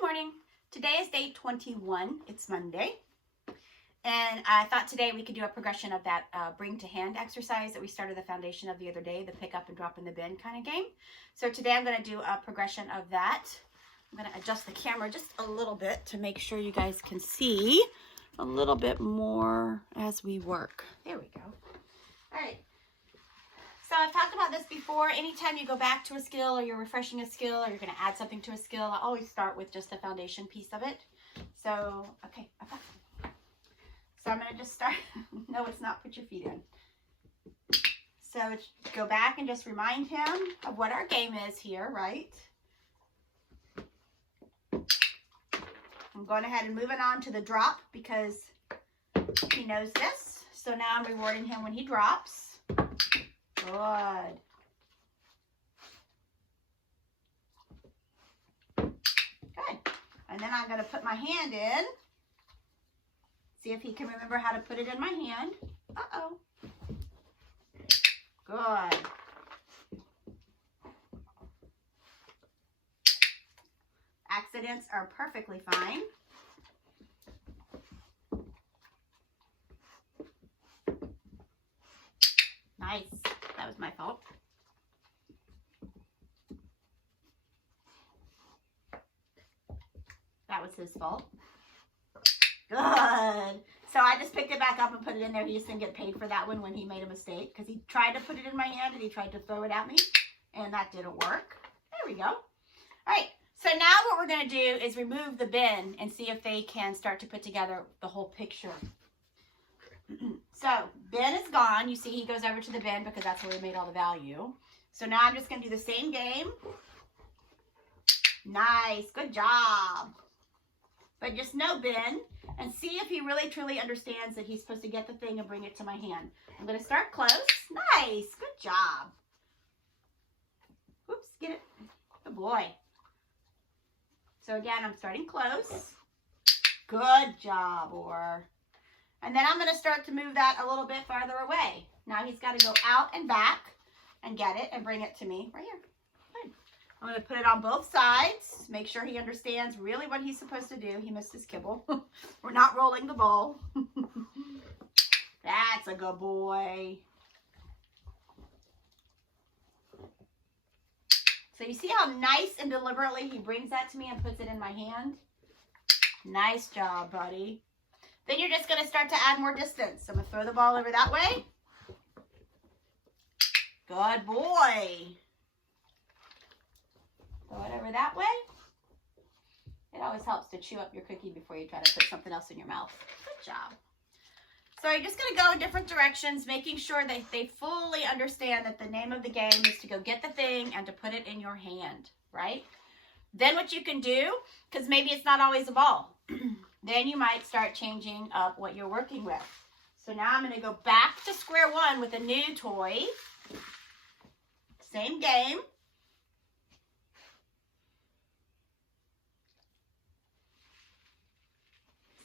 Good morning. Today is day 21. It's Monday. And I thought today we could do a progression of that bring to hand exercise that we started the foundation of the other day, the pick up and drop in the bin kind of game. So today I'm going to do a progression of that. I'm going to adjust the camera just a little bit to make sure you guys can see a little bit more as we work. There we go. All right. So I've talked about this before. Anytime you go back to a skill or you're refreshing a skill or you're going to add something to a skill, I always start with just the foundation piece of it. So, okay. So I'm going to just start. No, it's not. Put your feet in. So go back and just remind him of what our game is here, right? I'm going ahead and moving on to the drop because he knows this. So now I'm rewarding him when he drops. Good. Good. And then I'm going to put my hand in. See if he can remember how to put it in my hand. Uh-oh. Good. Accidents are perfectly fine. Nice. That was my fault. That was his fault. Good. So I just picked it back up and put it in there. He just didn't get paid for that one when he made a mistake because he tried to put it in my hand and he tried to throw it at me and that didn't work. There we go. All right. So now what we're going to do is remove the bin and see if they can start to put together the whole picture. So bin is gone. You see he goes over to the bin because that's where we made all the value. So now I'm just going to do the same game. Nice. Good job. But just no bin and see if he really truly understands that he's supposed to get the thing and bring it to my hand. I'm going to start close. Nice. Good job. Oops. Get it. Good boy. So again, I'm starting close. Good job, Orr. And then I'm going to start to move that a little bit farther away. Now he's got to go out and back and get it and bring it to me right here. Good. I'm going to put it on both sides. Make sure he understands really what he's supposed to do. He missed his kibble. We're not rolling the ball. That's a good boy. So you see how nice and deliberately he brings that to me and puts it in my hand? Nice job, buddy. Then you're just going to start to add more distance. I'm going to throw the ball over that way. Good boy. Throw it over that way. It always helps to chew up your cookie before you try to put something else in your mouth. Good job. So you're just going to go in different directions, making sure that they fully understand that the name of the game is to go get the thing and to put it in your hand, right? Then what you can do, because maybe it's not always a ball, then you might start changing up what you're working with. So now I'm going to go back to square one with a new toy. Same game.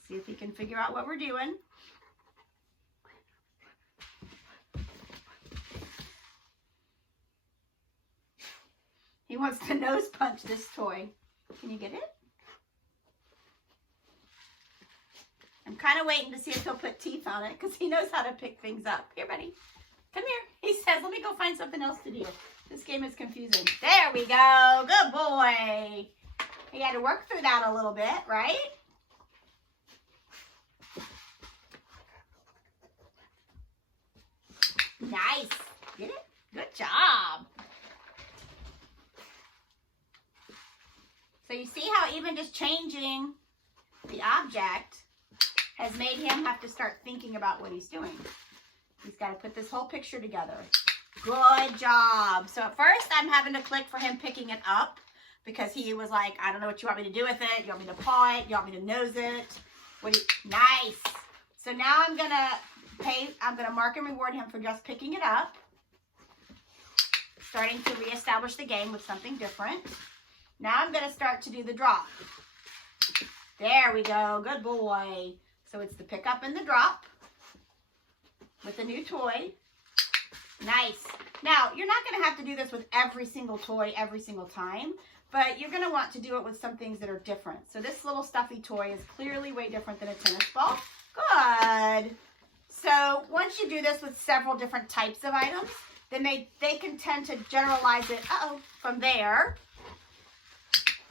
See if you can figure out what we're doing. He wants to nose punch this toy. Can you get it? I'm kind of waiting to see if he'll put teeth on it because he knows how to pick things up. Here, buddy. Come here. He says, let me go find something else to do. This game is confusing. There we go. Good boy. He had to work through that a little bit, right? Nice. Get it? Good job. So you see how even just changing the object has made him have to start thinking about what he's doing. He's got to put this whole picture together. Good job. So at first I'm having to click for him picking it up because he was like, I don't know what you want me to do with it. You want me to paw it? You want me to nose it? Nice. So now I'm going to mark and reward him for just picking it up. Starting to reestablish the game with something different. Now I'm going to start to do the drop. There we go. Good boy. So it's the pick up and the drop with the new toy. Nice. Now, you're not going to have to do this with every single toy every single time, but you're going to want to do it with some things that are different. So this little stuffy toy is clearly way different than a tennis ball. Good. So once you do this with several different types of items, then they can tend to generalize it, from there.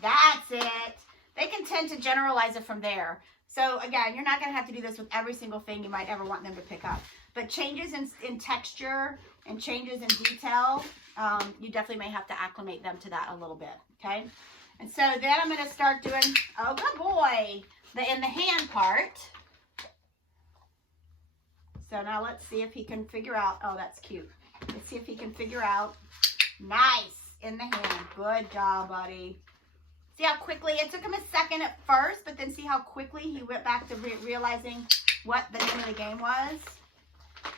That's it. They can tend to generalize it from there. So again, you're not going to have to do this with every single thing you might ever want them to pick up. But changes in texture and changes in detail, you definitely may have to acclimate them to that a little bit, okay? And so then I'm going to start doing, oh, good boy, in the hand part. So now let's see if he can figure out, oh, that's cute. Let's see if he can figure out, nice, in the hand. Good job, buddy. See how quickly, it took him a second at first, but then see how quickly he went back to realizing what the name of the game was?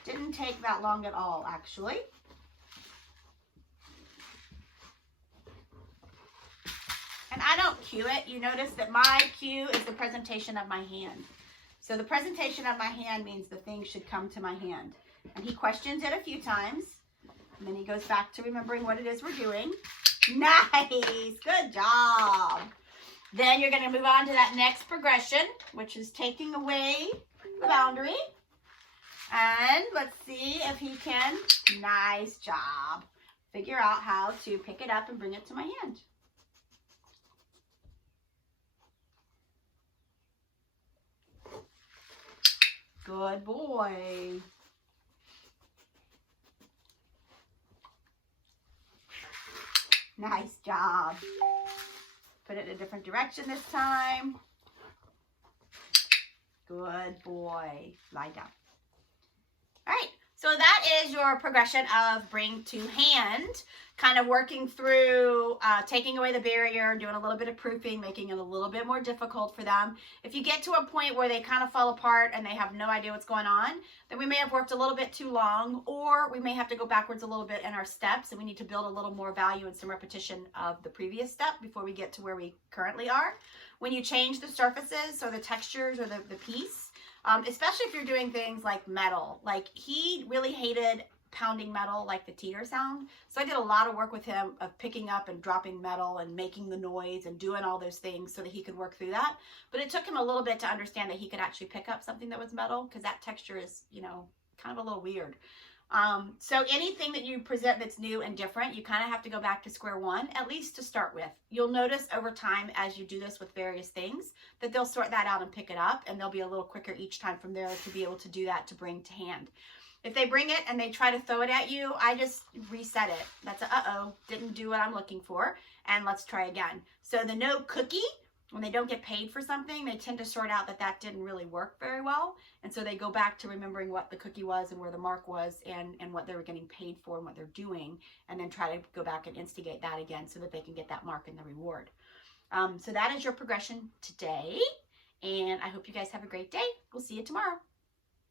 Didn't take that long at all, actually. And I don't cue it. You notice that my cue is the presentation of my hand. So the presentation of my hand means the thing should come to my hand. And he questions it a few times, and then he goes back to remembering what it is we're doing. Nice, good job. Then you're going to move on to that next progression, which is taking away the boundary. And let's see if he can, nice job, figure out how to pick it up and bring it to my hand. Good boy. Nice job. Put it in a different direction this time. Good boy. Lie down. All right. So that is your progression of bring to hand, kind of working through taking away the barrier, doing a little bit of proofing, making it a little bit more difficult for them. If you get to a point where they kind of fall apart and they have no idea what's going on, then we may have worked a little bit too long, or we may have to go backwards a little bit in our steps, and we need to build a little more value and some repetition of the previous step before we get to where we currently are. When you change the surfaces or the textures or the piece, especially if you're doing things like metal. Like, he really hated pounding metal, like the teeter sound. So I did a lot of work with him of picking up and dropping metal and making the noise and doing all those things so that he could work through that. But it took him a little bit to understand that he could actually pick up something that was metal, because that texture is, you know, kind of a little weird. So anything that you present that's new and different, you kind of have to go back to square one, at least to start with. You'll notice over time as you do this with various things that they'll sort that out and pick it up, and they'll be a little quicker each time from there to be able to do that, to bring to hand. If they bring it and they try to throw it at you, I just reset it. That's a, uh-oh, didn't do what I'm looking for, and let's try again. So the no cookie, when they don't get paid for something, they tend to sort out that that didn't really work very well. And so they go back to remembering what the cookie was and where the mark was and what they were getting paid for and what they're doing, and then try to go back and instigate that again so that they can get that mark and the reward. So that is your progression today. And I hope you guys have a great day. We'll see you tomorrow.